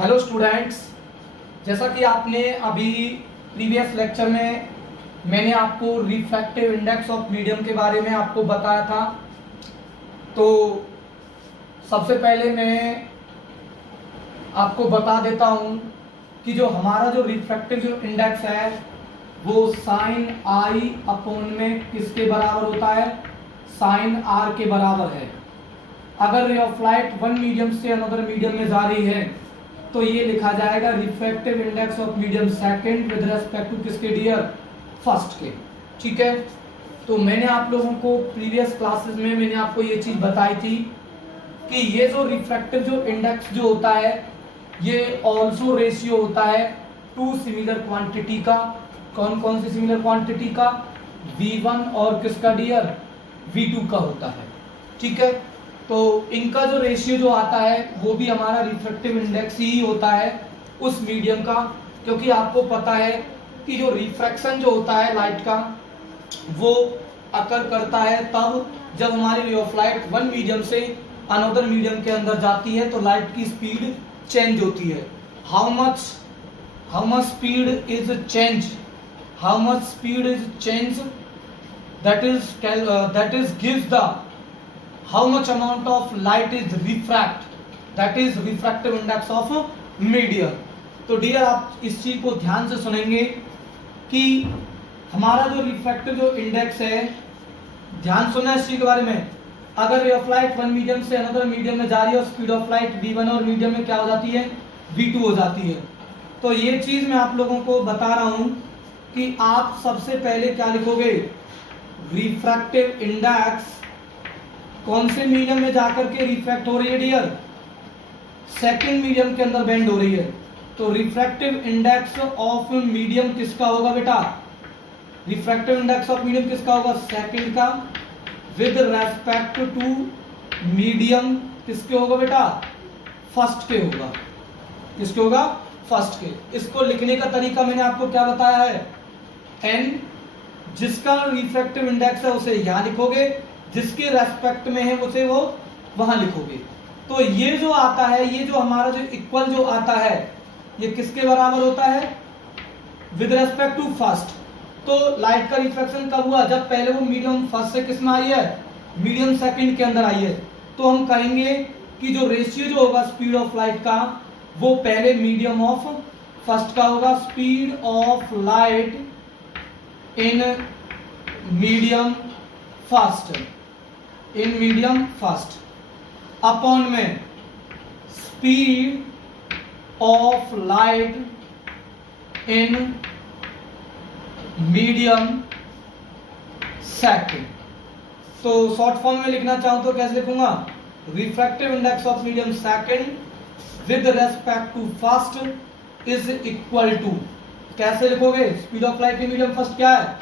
Hello students, जैसा कि आपने अभी प्रीवियस लेक्चर में मैंने आपको रिफ्रैक्टिव इंडेक्स ऑफ मीडियम के बारे में आपको बताया था। तो सबसे पहले मैं आपको बता देता हूं कि जो हमारा जो रिफ्रैक्टिव जो इंडेक्स है वो साइन आई अपॉन में किसके बराबर होता है, साइन आर के बराबर है। अगर ray of light one medium से अनदर मीडियम में जा रही है तो ये लिखा जाएगा refractive index of medium second with respect to किसके डियर, फर्स्ट के। ठीक है, तो मैंने आप लोगों को प्रीवियस क्लासेस में मैंने आपको ये चीज बताई थी कि ये जो रिफ्रैक्टिव जो इंडेक्स जो होता है ये ऑल्सो रेशियो होता है टू सिमिलर क्वांटिटी का। कौन कौन सी सिमिलर क्वांटिटी का, V1 और किसका डियर, V2 का होता है। ठीक है, तो इनका जो रेशियो जो आता है वो भी हमारा रिफ्रैक्टिव इंडेक्स ही होता है उस मीडियम का, क्योंकि आपको पता है कि जो रिफ्रैक्शन जो होता है लाइट का वो अकर करता है तब जब हमारी रे ऑफ लाइट वन मीडियम से अनदर मीडियम के अंदर जाती है तो लाइट की स्पीड चेंज होती है। How much speed is change, how much speed is change, that is gives the how much amount of light is refract, that is refractive index of medium। तो dear आप इस चीज को ध्यान से सुनेंगे कि हमारा जो रिफ्रैक्टिव जो इंडेक्स है, ध्यान सुनना इस चीज के बारे में। अगर ray of light one medium से अनदर मीडियम में जा रही है और स्पीड ऑफ लाइट V1 और मीडियम में क्या हो जाती है, V2 हो जाती है। तो ये चीज मैं आप लोगों को बता रहा हूं कि आप सबसे पहले क्या लिखोगे, रिफ्रैक्टिव इंडेक्स कौन से मीडियम में जाकर के रिफ्रैक्ट हो रही है डियर, सेकंड मीडियम के अंदर बेंड हो रही है। तो रिफ्रैक्टिव इंडेक्स ऑफ मीडियम किसका होगा बेटा, रिफ्रैक्टिव इंडेक्स ऑफ मीडियम किसका होगा, सेकंड का, विद रेस्पेक्ट टू मीडियम किसके होगा बेटा, फर्स्ट के होगा। किसके होगा, फर्स्ट के। इसको लिखने का तरीका मैंने आपको क्या बताया है, एन जिसका रिफ्रैक्टिव इंडेक्स है उसे यहां लिखोगे, जिसके रेस्पेक्ट में है उसे वो वहां लिखोगे। तो ये जो आता है, ये जो हमारा जो इक्वल जो आता है ये किसके बराबर होता है, विद रेस्पेक्ट टू फर्स्ट। तो लाइट का रिफ्रैक्शन कब हुआ, जब पहले वो मीडियम फर्स्ट से किस में आई है, मीडियम सेकंड के अंदर आई है। तो हम कहेंगे कि जो रेशियो जो होगा स्पीड ऑफ लाइट का वो पहले मीडियम ऑफ फर्स्ट का होगा, speed of light in medium first, in medium first upon में speed of light in medium second. तो शॉर्ट फॉर्म में लिखना चाहूं तो कैसे लिखूंगा, refractive index of medium second with respect to first is equal to, कैसे लिखोगे, speed of light in medium first क्या है,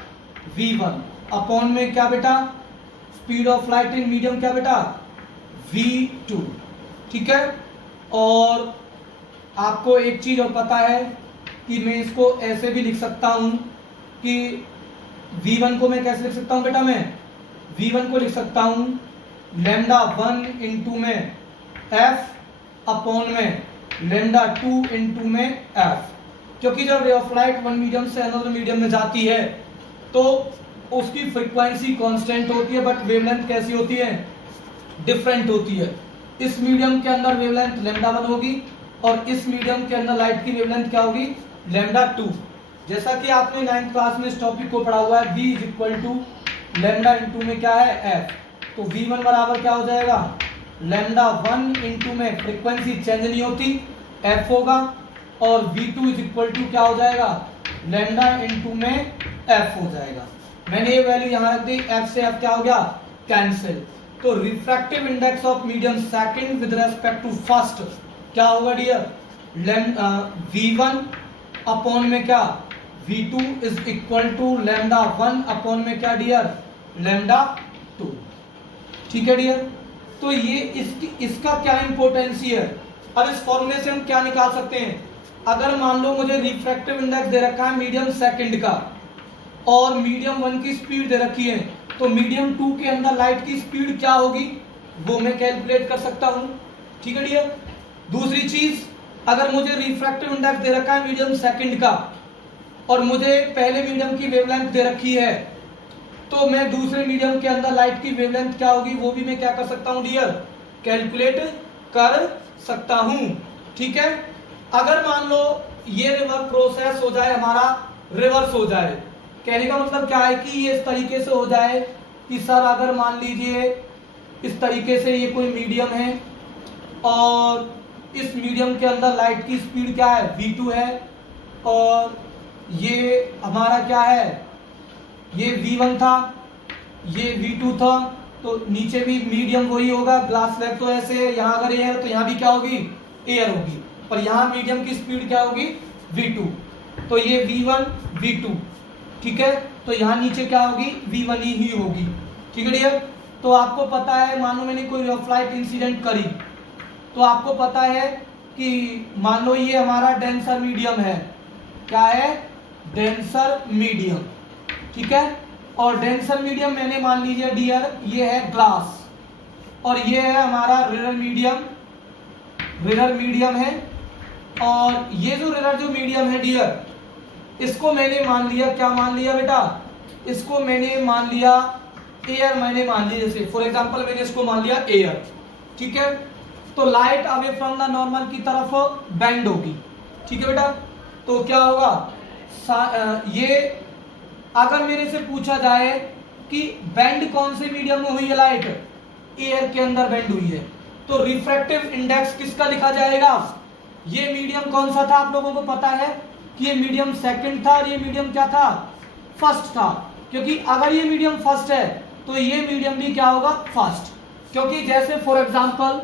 V1 अपॉन में क्या बेटा, speed of light in medium क्या बेटा, V2। ठीक है, और आपको एक चीज और पता है कि मैं इसको ऐसे भी लिख सकता हूं कि V1 को मैं कैसे लिख सकता हूं बेटा, मैं V1 को लिख सकता हूं लैम्डा 1 इंटू में F अपॉन में लैम्डा 2 इंटू में F, क्योंकि जब रे ऑफ लाइट वन मीडियम से अनदर मीडियम में जाती है तो उसकी फ्रीक्वेंसी कांस्टेंट होती है बट वेवलेंथ कैसी होती है, डिफरेंट होती है। इस मीडियम के अंदर वेवलेंथ लैम्डा 1 होगी और इस मीडियम के अंदर लाइट की वेवलेंथ क्या होगी, लैम्डा 2। जैसा कि आपने 9th क्लास में इस टॉपिक को पढ़ा हुआ है, V is equal to lambda into में क्या है, F। तो V1 बराबर क्या हो जाएगा, लैम्डा 1 इंटू में फ्रीक्वेंसी चेंज नहीं होती, F होगा, और V2 इज इक्वल टू क्या हो जाएगा, लैम्डा इंटू में F हो जाएगा। मैंने ये वैल्यू यहां रख दी, F से F क्या हो गया, कैंसिल। तो refractive index of medium second with respect to first क्या होगा डियर, V1 अपॉन में क्या, V2 is equal to lambda 1 upon में क्या डियर, लैम्डा 2। ठीक है डियर, तो ये इसका क्या इंपॉर्टेंसी है। अब इस फॉर्मूले से हम क्या निकाल सकते हैं, अगर मान लो मुझे रिफ्रैक्टिव इंडेक्स दे रखा है मीडियम सेकंड का और मीडियम 1 की स्पीड दे रखी है, तो मीडियम 2 के अंदर लाइट की स्पीड क्या होगी वो मैं कैलकुलेट कर सकता हूं। ठीक है डियर, दूसरी चीज अगर मुझे रिफ्रैक्टिव इंडेक्स दे रखा है मीडियम सेकंड का और मुझे पहले मीडियम की वेवलेंथ दे रखी है, तो मैं दूसरे मीडियम के अंदर लाइट की वेवलेंथ क्या होगी वो भी मैं क्या कर सकता हूं डियर, कैलकुलेट कर सकता हूं। ठीक है, अगर मान लो ये रिवर्स प्रोसेस हो जाए, हमारा रिवर्स हो जाए, कहने का मतलब क्या है कि ये इस तरीके से हो जाए कि सर अगर मान लीजिए इस तरीके से ये कोई मीडियम है और इस मीडियम के अंदर लाइट की स्पीड क्या है v2 है और ये हमारा क्या है, ये v1 था, ये v2 था, तो नीचे भी मीडियम वही होगा, ग्लास स्लैब तो ऐसे, यहाँ अगर एयर तो यहाँ भी क्या होगी, एयर होगी, पर यहाँ मीडियम की स्पीड क्या होगी v2, तो ये v1 v2, ठीक है, तो यहाँ नीचे क्या होगी v1 ही होगी। ठीक है डियर, तो आपको पता है, मान लो मैंने कोई फ्लाइट इंसिडेंट करी, तो आपको पता है कि मान लो ये हमारा डेंसर मीडियम है, क्या है, डेंसर मीडियम, ठीक है, और डेंसर मीडियम मैंने मान लीजिए डियर ये है ग्लास और ये है हमारा रिरर मीडियम है, और ये जो रिरर जो मीडियम है डियर, इसको मैंने मान लिया, क्या मान लिया बेटा, इसको मैंने मान लिया एयर, मैंने मान लिया, जैसे फॉर एग्जांपल मैंने इसको मान लिया एयर। ठीक है, तो light away from the normal की तरफ बेंड होगी। ठीक है बेटा, तो क्या होगा, ये अगर मेरे से पूछा जाए कि बेंड कौन से मीडियम में हुई है लाइट, एयर के अंदर बेंड हुई है, तो रिफ्रैक्टिव इंडेक्स किसका लिखा जाएगा, ये मीडियम कौन सा था आप लोगों को पता है कि ये मीडियम सेकंड था और ये मीडियम क्या था, फर्स्ट था, क्योंकि अगर ये मीडियम फर्स्ट है तो ये मीडियम भी क्या होगा, फर्स्ट, क्योंकि जैसे फॉर एग्जांपल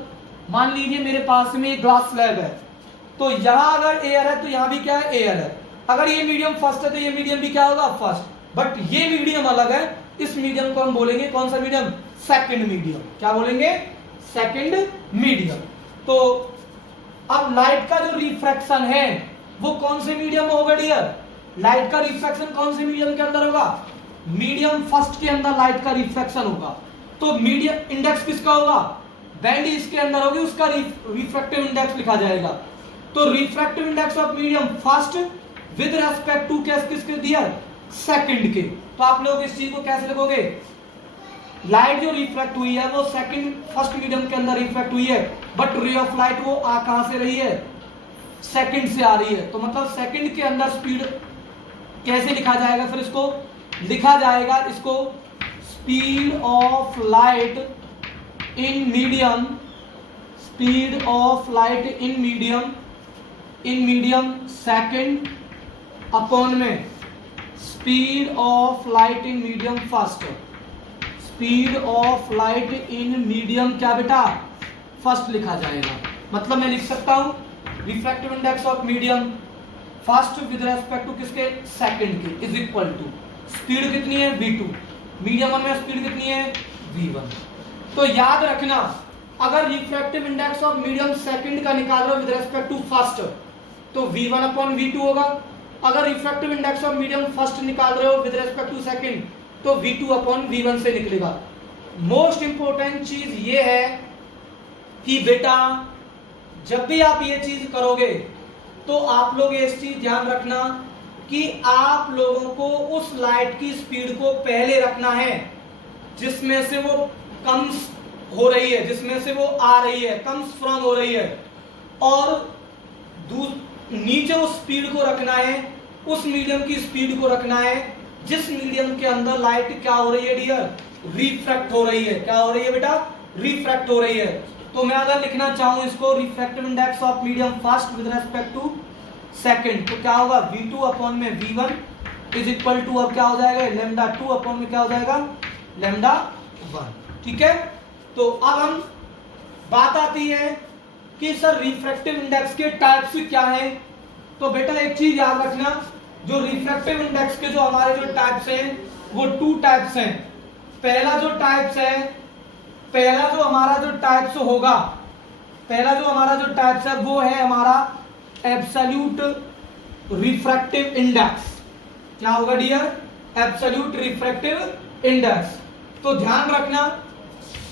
मान लीजिए मेरे पास में एक ग्लास स्लैब है, तो यहां अगर एयर है तो यहां भी क्या है, एयर है, अगर ये मीडियम फर्स्ट है तो ये मीडियम भी क्या होगा, फर्स्ट, बट ये मीडियम अलग है, इस मीडियम को हम बोलेंगे कौन सा मीडियम, सेकंड मीडियम, क्या बोलेंगे, सेकंड मीडियम। तो अब लाइट का जो रिफ्रैक्शन है वो कौन से मीडियम में होगा डियर, लाइट का रिफ्रैक्शन कौन से मीडियम के अंदर होगा, मीडियम फर्स्ट के अंदर लाइट का रिफ्रैक्शन होगा, तो मीडियम इंडेक्स किसका होगा, बैंड इसके अंदर होगी, उसका रिफ्रैक्टिव इंडेक्स लिखा जाएगा। तो refractive index of medium first with respect to किसके दिया, सेकंड के, तो आप लोग इस चीज को कैसे लिखोगे, लाइट जो रिफ्रैक्ट हुई है वो सेकंड फर्स्ट मीडियम के अंदर रिफ्रैक्ट हुई है, बट रे ऑफ लाइट वो कहां से रही है, सेकंड से आ रही है, तो मतलब सेकंड के अंदर स्पीड कैसे लिखा जाएगा, फिर इसको लिखा जाएगा, इसको speed of light in medium, speed of light in medium second upon में speed of light in medium first, speed of light in medium क्या बेटा, फर्स्ट लिखा जाएगा। मतलब मैं लिख सकता हूं refractive index of medium first with respect to किसके, सेकंड के, इज इक्वल टू स्पीड कितनी है v2, मीडियम वन में स्पीड कितनी है v1। तो याद रखना, अगर refractive index of medium second का निकाल रहे हो विद रेस्पेक्ट टू फर्स्ट तो v1 अपॉन v2 होगा, अगर refractive index of medium first निकाल रहे हो विद रेस्पेक्ट टू सेकंड तो v2 अपॉन v1 से निकलेगा। मोस्ट इंपॉर्टेंट चीज ये है कि बेटा जब भी आप ये चीज करोगे तो आप लोग ये चीज ध्यान रखना कि आप लोगों को उस लाइट की स्पीड को पहले रखना है जिसमें से वो कम्स हो रही है, जिसमें से वो आ रही है, कम्स फ्रॉम हो रही है, और नीचे उस स्पीड को रखना है, उस मीडियम की स्पीड को रखना है जिस मीडियम के अंदर लाइट क्या हो रही है डियर, रिफ्रैक्ट हो रही है, क्या हो रही है बेटा, रिफ्रैक्ट हो रही है। तो मैं अगर लिखना चाहूं इसको refractive index of medium first with respect to second, तो क्या होगा v2 अपॉन में v1 इज इक्वल टू, अब क्या हो जाएगा लैम्डा 2 अपॉन में क्या हो जाएगा लैम्डा 1। ठीक है, तो अब हम बात आती है कि सर रिफ्रैक्टिव इंडेक्स के टाइप्स क्या हैं। तो बेटा एक चीज याद रखना, जो रिफ्रैक्टिव इंडेक्स के जो हमारे जो टाइप्स हैं वो 2 टाइप्स हैं। पहला जो टाइप्स है, पहला जो हमारा जो टाइप्स होगा, पहला जो हमारा जो टाइप्स है वो है हमारा एब्सोल्यूट रिफ्रैक्टिव इंडेक्स। क्या होगा डियर, एब्सोल्यूट रिफ्रैक्टिव इंडेक्स। तो ध्यान रखना,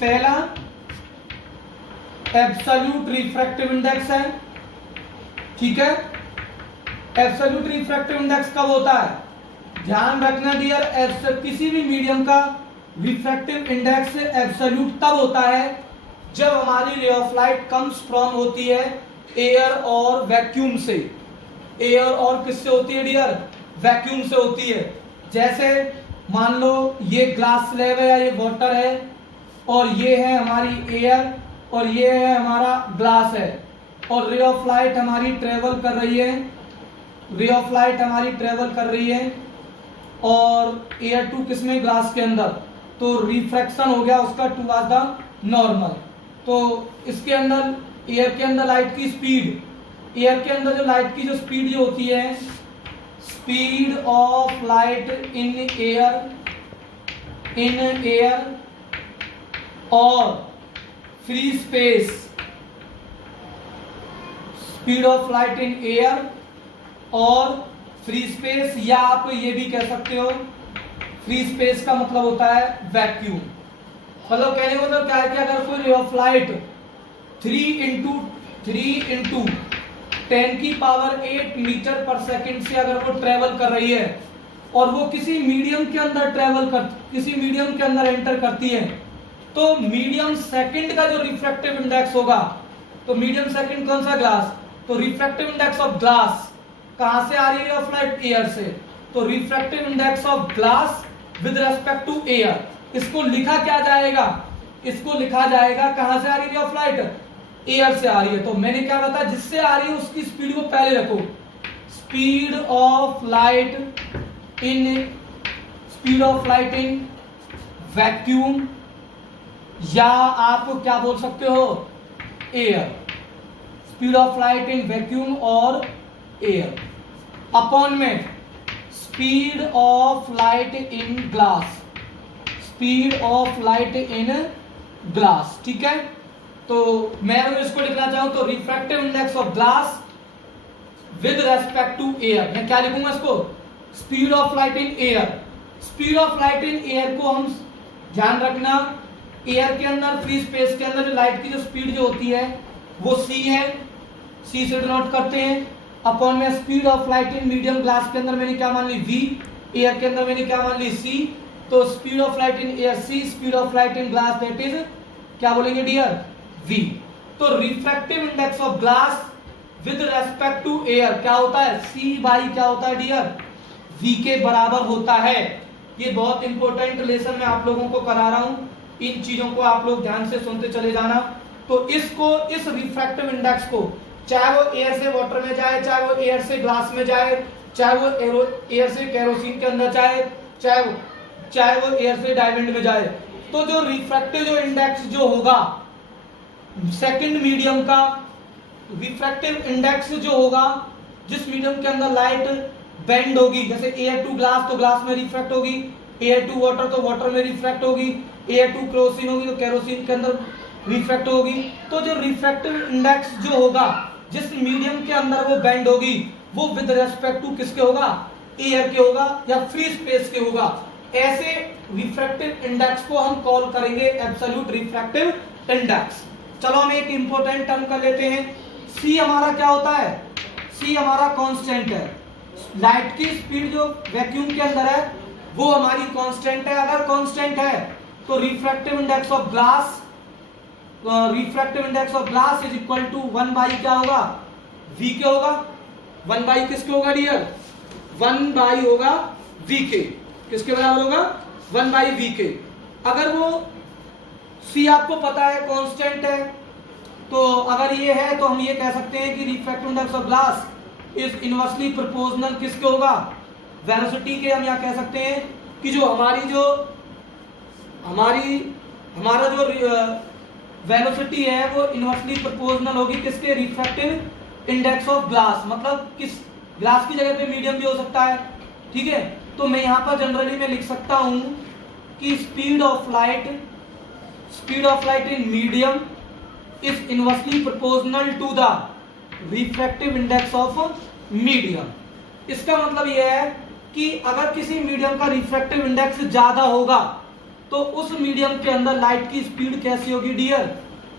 पहला एब्सोल्यूट रिफ्रैक्टिव इंडेक्स है, ठीक है। एब्सोल्यूट रिफ्रैक्टिव इंडेक्स कब होता है, ध्यान रखना डियर, किसी भी मीडियम का रिफ्रैक्टिव इंडेक्स एब्सोल्यूट तब होता है जब हमारी रे ऑफ लाइट कम्स फ्रॉम होती है एयर और वैक्यूम से। एयर और किससे होती है डियर, वैक्यूम से होती है। जैसे मान लो ये ग्लास स्लैब है या ये वाटर है और ये है हमारी एयर और ये है हमारा ग्लास है, और रे ऑफ लाइट हमारी ट्रेवल कर रही है, रे ऑफ लाइट हमारी ट्रेवल कर रही है और एयर टू किसमें, ग्लास के अंदर, तो रिफ्रैक्शन हो गया उसका टुवर्ड्स द नॉर्मल। तो इसके अंदर एयर के अंदर लाइट की स्पीड, एयर के अंदर जो लाइट की जो स्पीड जो होती है, speed of light in air और free space, speed of light in air और फ्री स्पेस, या आप ये भी कह सकते हो फ्री स्पेस का मतलब होता है वैक्यूम। मतलब कहने का मतलब क्या है कि अगर कोई ray of light 3 into 10⁸ metre per second से अगर वो ट्रेवल कर रही है और वो किसी मीडियम के अंदर एंटर करती है, तो मीडियम सेकंड का जो रिफ्रैक्टिव इंडेक्स होगा, तो मीडियम सेकंड कौन सा, ग्लास, तो रिफ्रैक्टिव इंडेक्स ऑफ ग्लास कहां से आ रही है ऑफ लाइट, एयर से, तो refractive index of glass with respect to air, इसको लिखा क्या जाएगा, इसको लिखा जाएगा कहां से आ रही है ऑफ लाइट, एयर से आ रही है। तो मैंने क्या बताया, जिससे आ रही है उसकी स्पीड को पहले रखो, speed of light in vacuum, या आप क्या बोल सकते हो, air, speed of light in vacuum और एयर, अपॉन में speed of light in glass, speed of light in glass. ठीक है, तो मैं अगर इसको लिखना चाहूं तो refractive index of glass with respect to air, मैं क्या लिखूंगा इसको, speed of light in air. Speed of light in air को हम ध्यान रखना, एयर के अंदर फ्री स्पेस के अंदर जो लाइट की जो स्पीड जो होती है वो c है, c से डिनोट करते हैं, अपॉन में speed of light in medium glass के अंदर मैंने क्या मान ली v, एयर के अंदर मैंने क्या मान ली c, तो speed of light in air c, speed of light in glass that is क्या बोलेंगे डियर, v। तो refractive index of glass with respect to air क्या होता है, c बाई क्या होता है डियर, v के बराबर होता है। ये बहुत इंपॉर्टेंट लेसन मैं आप लोगों को करा रहा हूं, इन चीजों को आप लोग ध्यान से सुनते चले जाना। तो इसको, इस रिफ्रैक्टिव इंडेक्स को, चाहे वो एयर से वाटर में जाए, चाहे वो एयर से ग्लास में जाए, चाहे वो एयर से केरोसिन के अंदर जाए, चाहे वो एयर से डायमंड में जाए, तो जो रिफ्रैक्टिव जो इंडेक्स जो होगा सेकंड मीडियम का, रिफ्रैक्टिव इंडेक्स जो होगा जिस मीडियम के अंदर लाइट बेंड होगी, जैसे एयर टू ग्लास तो ग्लास में रिफ्रैक्ट होगी, एयर टू वाटर तो वाटर में रिफ्रैक्ट होगी, एयर टू केरोसिन होगी तो केरोसिन के अंदर रिफ्रैक्ट होगी। तो जो रिफ्रैक्टिव इंडेक्स जो होगा जिस मीडियम के अंदर वो बेंड होगी वो विद रेस्पेक्ट टू किसके होगा, एयर के होगा या फ्री स्पेस के होगा। ऐसे रिफ्रैक्टिव इंडेक्स को हम कॉल करेंगे एब्सोल्यूट रिफ्रैक्टिव इंडेक्स। चलो हम एक इंपॉर्टेंट टर्म कर लेते हैं, c हमारा क्या होता है, c हमारा कांस्टेंट है, लाइट की स्पीड जो वैक्यूम के अंदर है वो हमारी कांस्टेंट है। अगर कांस्टेंट है तो refractive index of glass, refractive index of glass is equal to 1 by क्या होगा, v के होगा, 1 बाई किसके होगा डियर, 1 बाई होगा v के, किसके बराबर होगा, 1 बाई v के। अगर वो c आपको पता है कांस्टेंट है, तो अगर ये है तो हम ये कह सकते हैं कि refractive index of glass is inversely proportional किसके होगा, वेलोसिटी के। हम यहाँ कह सकते हैं कि जो हमारा जो वेलोसिटी है वो इनवर्सली प्रोपोर्शनल होगी किसके, रिफ्रैक्टिव इंडेक्स ऑफ ग्लास, मतलब किस ग्लास की जगह पे मीडियम भी हो सकता है। ठीक है, तो मैं यहाँ पर जनरली मैं लिख सकता हूँ कि speed of light in medium is inversely proportional to the refractive index of medium. इसका मतलब यह है कि अगर किसी मीडियम का रिफ्रैक्टिव इंडेक्स ज्यादा होगा तो उस मीडियम के अंदर लाइट की स्पीड कैसी होगी डियर,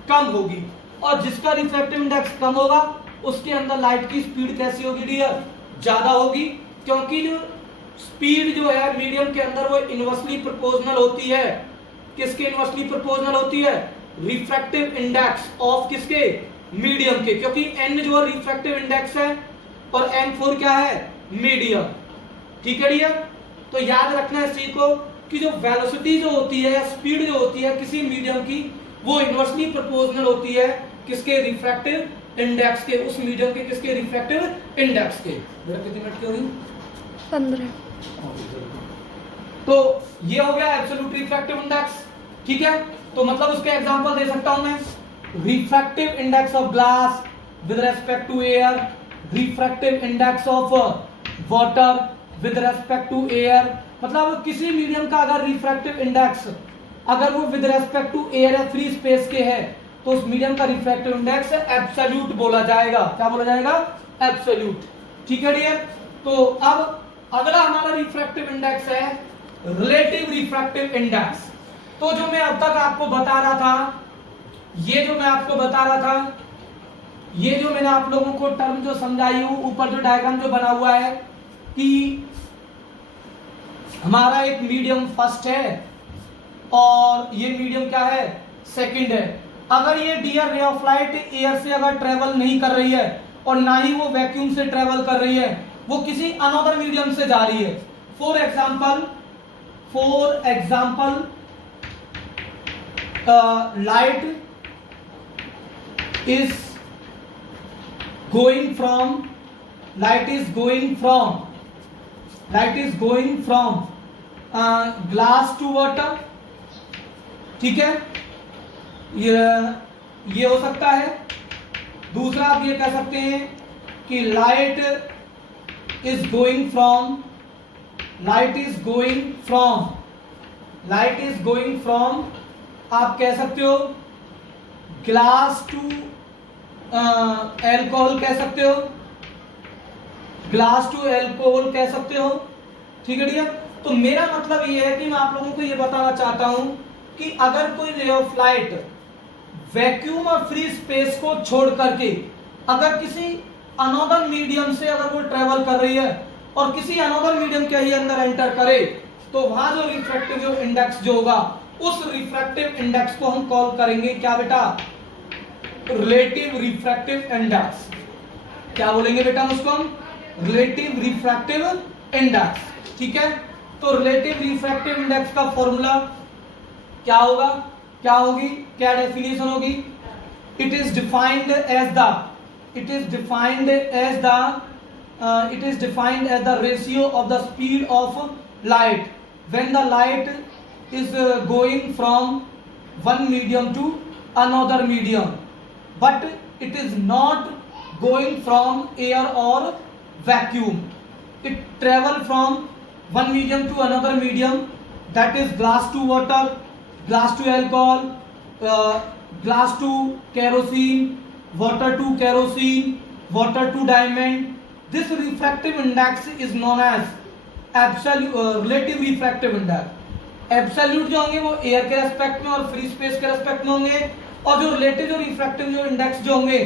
कम होगी, और जिसका रिफ्रैक्टिव इंडेक्स कम होगा उसके अंदर लाइट की स्पीड कैसी होगी डियर, ज्यादा होगी, क्योंकि जो स्पीड जो है मीडियम के अंदर वो इनवर्सली प्रोपोर्शनल होती है। किसके इनवर्सली प्रोपोर्शनल होती है, रिफ्रैक्टिव इंडेक्स ऑफ किसके, मीडियम के, क्योंकि n जो रिफ्रैक्टिव इंडेक्स है और m4 क्या है, मीडियम। ठीक है डियर, तो याद रखना है इसी को कि जो वेलोसिटी जो होती है या स्पीड जो होती है किसी मीडियम की, वो इनवर्सली प्रोपोर्शनल होती है किसके, रिफ्रैक्टिव इंडेक्स के, उस मीडियम के किसके, रिफ्रैक्टिव इंडेक्स के। कितने मिनट की हो रही, 15। तो ये हो गया एब्सोल्यूट रिफ्रैक्टिव इंडेक्स। ठीक है, तो मतलब उसके एग्जांपल दे सकता हूं मैं, refractive index of glass with respect to air, refractive index of water with respect to air. मतलब किसी मीडियम का अगर रिफ्रैक्टिव इंडेक्स अगर वो विद रेस्पेक्ट टू एयर या फ्री स्पेस के है तो उस मीडियम का रिफ्रैक्टिव इंडेक्स एब्सोल्यूट बोला जाएगा। क्या बोला जाएगा, एब्सोल्यूट। ठीक है डियर, तो अब अगला हमारा रिफ्रैक्टिव इंडेक्स है रिलेटिव रिफ्रैक्टिव इंडेक्स। तो जो मैं अब तक आपको बता रहा था, ये जो मैं आपको बता रहा था, ये जो मैंने आप लोगों को टर्म जो समझाई हूं, ऊपर जो डायग्राम जो बना हुआ है कि हमारा एक मीडियम फर्स्ट है और ये मीडियम क्या है, सेकंड है। अगर ये डियर रे ऑफ लाइट एयर से अगर ट्रेवल नहीं कर रही है और ना ही वो वैक्यूम से ट्रेवल कर रही है, वो किसी अनदर मीडियम से जा रही है। For example light is going from glass to water। ठीक है, ये हो सकता है। दूसरा आप ये कह सकते हैं कि लाइट इज गोइंग फ्रॉम आप कह सकते हो ग्लास टू एल्कोहल कह सकते हो, ग्लास टू एल्कोहल कह सकते हो। ठीक है डियर, तो मेरा मतलब ये है कि मैं आप लोगों को ये बताना चाहता हूं कि अगर कोई रे ऑफ लाइट वैक्यूम और फ्री स्पेस को छोड़ करके अगर किसी अनदर मीडियम से अगर वो ट्रेवल कर रही है और किसी अनदर मीडियम के ही अंदर एंटर करे, तो वहां जो रिफ्रैक्टिव जो इंडेक्स जो होगा, उस रिफ्रैक्टिव इंडेक्स को हम कॉल करेंगे क्या बेटा, रिलेटिव रिफ्रैक्टिव इंडेक्स। क्या बोलेंगे बेटा उसको हम, रिलेटिव रिफ्रैक्टिव इंडेक्स। ठीक है, तो रिलेटिव रिफ्रैक्टिव इंडेक्स का फॉर्मूला क्या होगा, क्या होगी, क्या डेफिनेशन होगी, it is defined as the ratio of the speed of light when the light is going from one medium to another medium, but it is not going from air or vacuum. It travel from one medium to another medium, that is glass to water, glass to alcohol, glass to kerosene, water to kerosene, water to diamond. This refractive index is known as relative refractive index. Absolute जो होंगे वो air के respect में और free space के respect में होंगे, और जो रिलेटिव जो रिफ्रैक्टिव जो इंडेक्स जो होंगे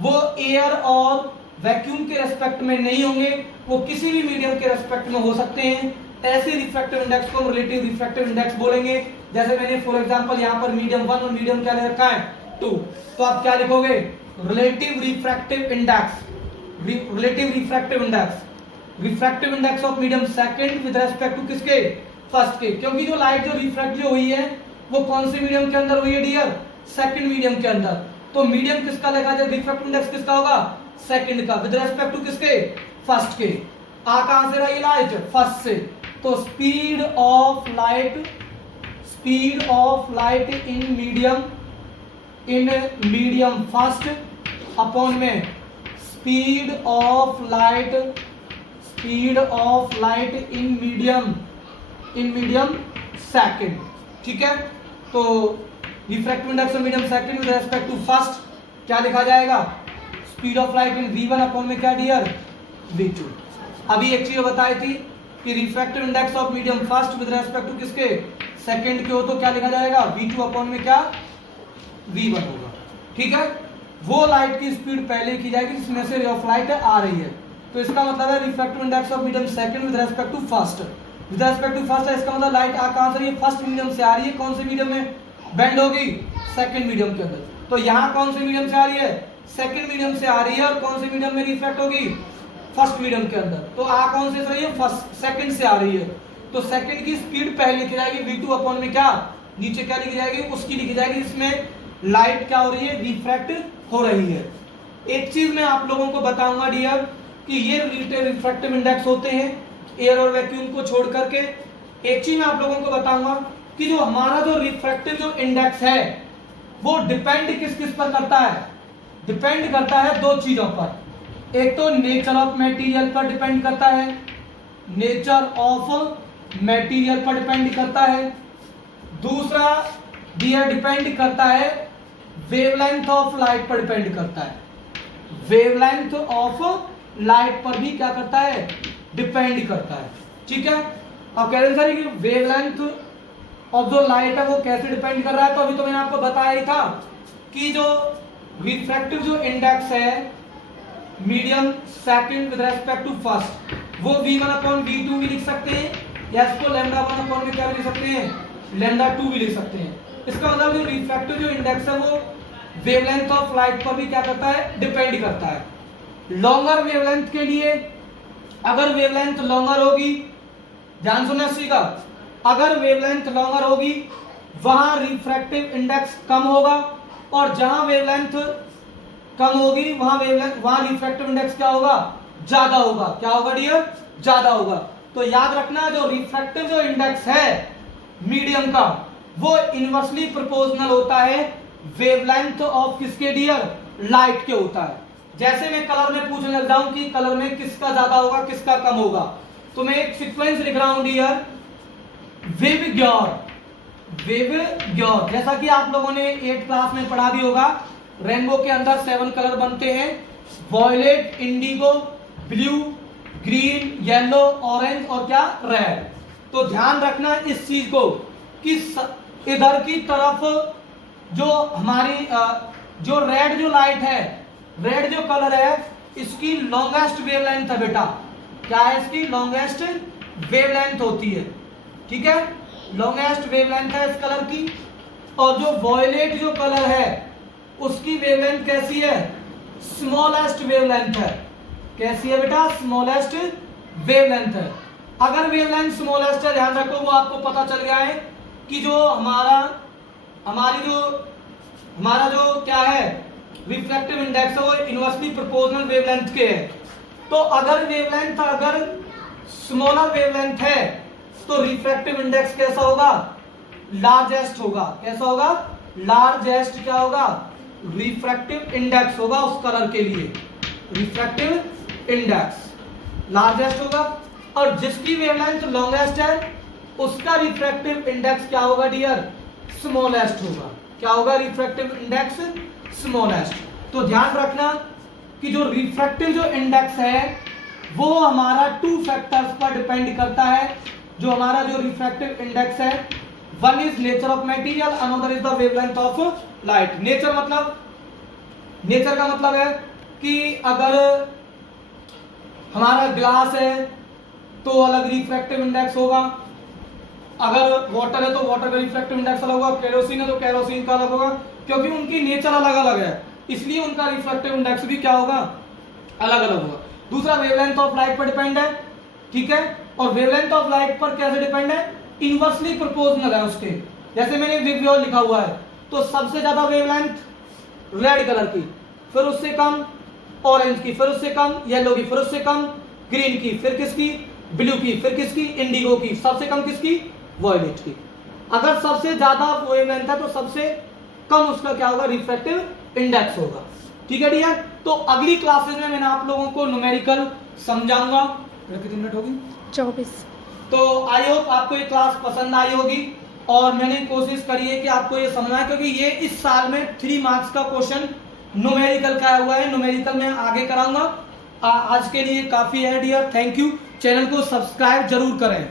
वो एयर और वैक्यूम के रेस्पेक्ट में नहीं होंगे, वो किसी भी मीडियम के रेस्पेक्ट में हो सकते हैं। ऐसे रिफ्रैक्टिव इंडेक्स को हम रिलेटिव रिफ्रैक्टिव इंडेक्स बोलेंगे। जैसे मैंने फॉर एग्जांपल यहाँ पर मीडियम 1 और मीडियम क्या ले रखा है 2, तो आप क्या लिखोगे, relative refractive index, relative refractive index of medium second with respect to किसके, फर्स्ट के। क्योंकि जो लाइट जो रिफ्रैक्ट जो हुई है वो कौन से मीडियम के अंदर हुई है डियर, सेकंड मीडियम के अंदर। तो मीडियम किसका लिखा जाए, रिफ्रैक्टिव इंडेक्स किसका होगा, सेकंड का, विद रेस्पेक्ट टू किसके, फर्स्ट के। आ कहां से रही लाइट, फर्स्ट से, तो speed of light in medium first upon में speed of light in medium second. ठीक है, तो refractive index of medium second with respect to first क्या लिखा जाएगा, speed of light in v1 upon में क्या डियर, v2। अभी एक चीज बताई थी कि refractive index of medium first with respect to किसके, सेकंड के हो, तो क्या लिखा जाएगा v2 अपॉन में क्या, v1 होगा। ठीक है, वो लाइट की स्पीड पहले लिखी जाएगी जिसमें से रे ऑफ लाइट आ रही है। तो इसका मतलब है refractive index of medium second with respect to first. With respect to first है, इसका मतलब लाइट कहां से रही है? फर्स्ट मीडियम से आ रही है। कौन से मीडियम में बेंड होगी? सेकंड मीडियम के अंदर। तो यहाँ कौन से मीडियम से आ रही है? सेकंड मीडियम से आ रही है। और कौन से मीडियम में रिफ्रैक्ट होगी? फर्स्ट मीडियम के अंदर। तो आ कौन से रही है? फर्स्ट सेकंड से आ रही है। तो सेकंड की स्पीड पहले लिखी जाएगी v2 अपॉन में क्या नीचे क्या लिखी जाएगी? उसकी लिखी जाएगी जिसमें लाइट क्या हो रही है? रिफ्रैक्ट हो रही है। एक चीज मैं आप लोगों को बताऊंगा डियर कि ये रिफ्रैक्टिव इंडेक्स होते हैं एयर और वैक्यूम को छोड़ करके। एक चीज मैं आप लोगों को बताऊंगा कि जो हमारा जो रिफ्रैक्टिव जो इंडेक्स है वो डिपेंड किस किस पर करता है? डिपेंड करता है दो चीजों पर। एक तो नेचर ऑफ मटेरियल पर डिपेंड करता है, नेचर ऑफ मटेरियल पर डिपेंड करता है। दूसरा डियर डिपेंड करता है वेवलेंथ ऑफ लाइट पर डिपेंड करता है। वेवलेंथ ऑफ लाइट पर भी क्या करता है? डिपेंड करता है। ठीक है, अब कह रहे सर कि वेवलेंथ ऑफ जो लाइट है वो कैसे डिपेंड कर रहा है? तो अभी तो मैंने आपको बताया ही था कि जो रिफ्रैक्टिव जो इंडेक्स है medium second with respect to first, वो v1 अपॉन v2 भी लिख सकते हैं या इसको λ1 अपॉन में क्या लिख सकते हैं? λ2 भी लिख सकते हैं। इसका मतलब जो रिफ्रैक्टिव जो इंडेक्स है वो वेवलेंथ ऑफ लाइट पर भी क्या करता है? डिपेंड करता है। लॉन्गर वेवलेंथ के लिए अगर वेवलेंथ लॉन्गर होगी, ध्यान सुनना सीखा, अगर वेवलेंथ लॉन्गर होगी वहां रिफ्रैक्टिव इंडेक्स कम होगा, और जहां वेवलेंथ कम होगी वहां रिफ्रैक्टिव इंडेक्स क्या होगा? ज्यादा होगा। क्या होगा डियर? ज्यादा होगा। तो याद रखना जो रिफ्रैक्टिव जो इंडेक्स है मीडियम का वो इनवर्सली प्रोपोर्शनल होता है वेवलेंथ ऑफ किसके डियर? लाइट के होता है। जैसे मैं कलर में पूछने लग जाऊं कि कलर में किसका ज्यादा होगा किसका कम होगा, तो मैं एक सीक्वेंस लिख रहा हूं डियर विवग्योर। जैसा कि आप लोगों ने 8th क्लास में पढ़ा भी होगा, रेनबो के अंदर 7 कलर बनते हैं, violet, indigo, blue, green, yellow, orange और क्या? रेड। तो ध्यान रखना इस चीज को कि इधर की तरफ जो हमारी जो रेड जो लाइट है, रेड जो कलर है, इसकी लॉन्गेस्ट वेवलेंथ है बेटा। क्या है इसकी? लॉन्गेस्ट वेवलेंथ होती है। ठीक है, लॉन्गेस्ट वेवलेंथ है इस कलर की। और जो वॉयलेट जो कलर है उसकी वेवलेंथ कैसी है? स्मॉलेस्ट वेवलेंथ है। कैसी है बेटा? स्मॉलेस्ट वेवलेंथ है। अगर वेवलेंथ स्मॉलेस्ट है, ध्यान रखो, वो आपको पता चल गया है कि जो हमारा जो क्या है रिफ्रैक्टिव इंडेक्स है वो इनवर्सली प्रोपोर्शनल वेवलेंथ के है। तो अगर वेवलेंथ अगर स्मॉलर वेवलेंथ है तो रिफ्रैक्टिव इंडेक्स कैसा होगा? लार्जेस्ट होगा। कैसा होगा? लार्जेस्ट क्या होगा? रिफ्रैक्टिव इंडेक्स होगा उस कलर के लिए। रिफ्रैक्टिव इंडेक्स लार्जेस्ट होगा। और जिसकी वेवलेंथ लॉन्गेस्ट है उसका रिफ्रैक्टिव इंडेक्स क्या होगा डियर? स्मॉलेस्ट होगा। क्या होगा? Refractive index smallest. तो ध्यान रखना कि जो रिफ्रैक्टिव जो इंडेक्स है वो हमारा 2 फैक्टर्स पर डिपेंड करता है। जो हमारा जो रिफ्रैक्टिव इंडेक्स है, one is nature of material, another is the wavelength of light. Nature का मतलब है कि अगर हमारा ग्लास है तो अलग रिफ्रैक्टिव इंडेक्स होगा, अगर वाटर है तो वाटर का रिफ्रैक्टिव इंडेक्स अलग होगा, केरोसिन है तो केरोसिन का अलग होगा, क्योंकि उनकी नेचर अलग अलग है, इसलिए उनका रिफ्रैक्टिव इंडेक्स भी क्या होगा? अलग अलग होगा। दूसरा वेवलेंथ ऑफ लाइट पर डिपेंड है। ठीक है, और वेवलेंथ ऑफ लाइट पर कैसे डिपेंड है? इनवर्सली प्रोपोर्शनल है उसके। जैसे मैंने विवग्योर लिखा हुआ है तो सबसे ज्यादा वेवलेंथ रेड कलर की, फिर उससे कम ऑरेंज की, फिर उससे कम येलो की, फिर उससे कम ग्रीन की, फिर किसकी? ब्लू की, फिर किसकी? इंडिगो की, सबसे कम किसकी? वॉयलेट की। अगर सबसे ज्यादा वेवलेंथ है तो सबसे कम उसका क्या होगा? रिफ्रैक्टिव इंडेक्स होगा। ठीक है डियर, तो अगली क्लासेस में मैंने आप लोगों को न्यूमेरिकल समझाऊंगा। कितने मिनट होगी? 24। तो आई होप आपको ये क्लास पसंद आई होगी और मैंने कोशिश करी है कि आपको ये समझना है, क्योंकि ये इस साल में 3 मार्क्स का क्वेश्चन न्यूमेरिकल का हुआ है। न्यूमेरिकल में आगे कराऊंगा। आज के लिए काफी है डियर। Thank you. चैनल को सब्सक्राइब जरूर करें।